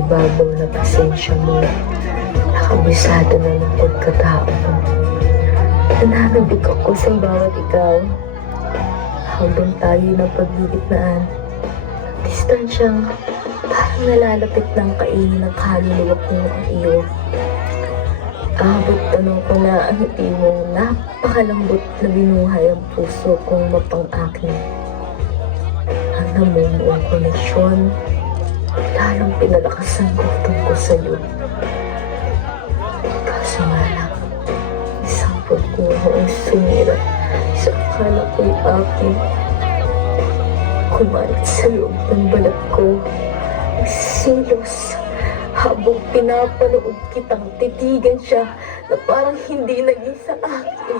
ibabaw na pasensya mo, nakabisado na ng pagkatao mo. Nananabik ako sa bawat ikaw. Habang tayo ng pagdidiknaan, distansyang parang nalalapit ng kainin ng kaluluwa ko ang iyo. Abot tanong ko na ang ngiti mong napakalambot na binuhay ang puso kong mapang-akin. Ang namumuong koneksyon, lalong pinalakas ang gutom ko sa'yo. Kaso nga lang, isang pagkuha ang sumira sa akala ko'y akin. Kumalit sa loob ng balat ko, silos. Habang pinapanood kitang titigan siya na parang hindi naging sa akin.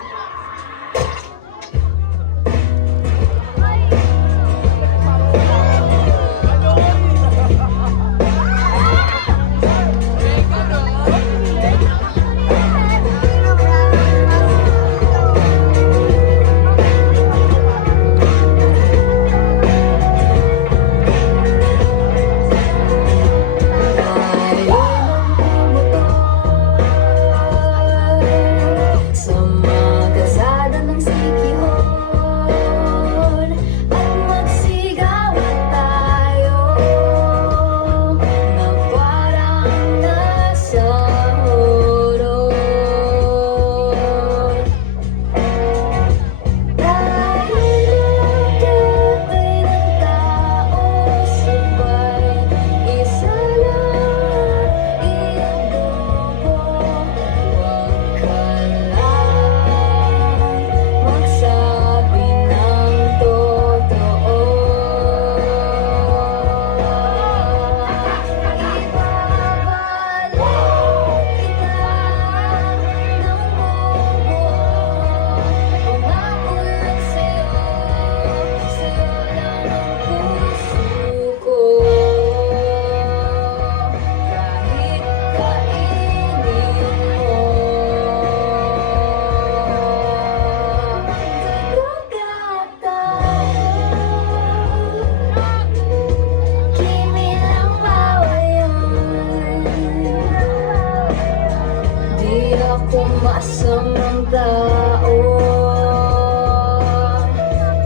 Kung masamang tao,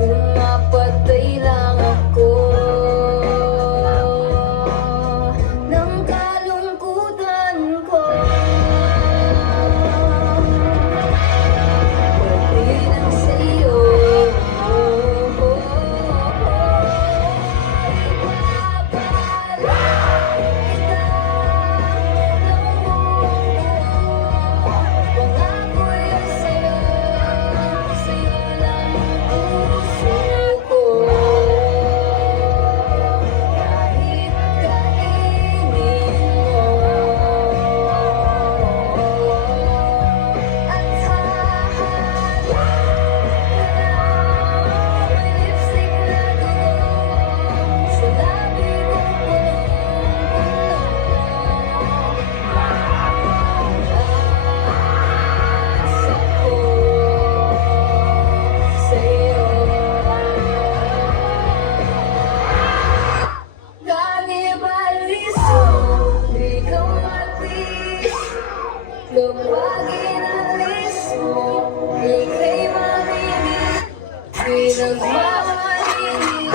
pumapatay lang ako ng kalungkutan ko. Pati lang sa'yo, luwagin ang lis mo, ika'y mamimit, pinagmamahilig.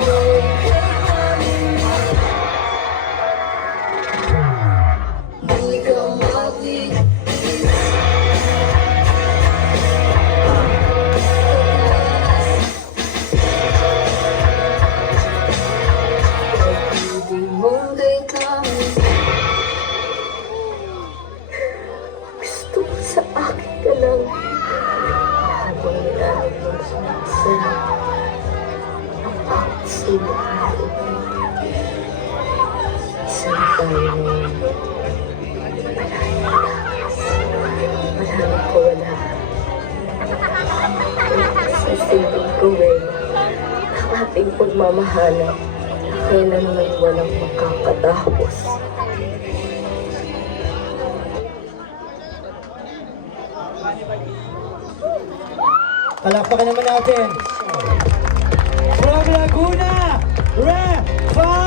Ika'y mamimit, di ka mabigis. Pag-ibig mong kay kami, sa akin ka lang. Habang nilalang mong sumasarap ang pagsimuhan. Isang tayo ngayon. Malamang ko wala. Sisilbing pruweba ang ating pagmamahalan na kailanman walang makakatapos. Palakpakan naman natin. From Laguna, Ref!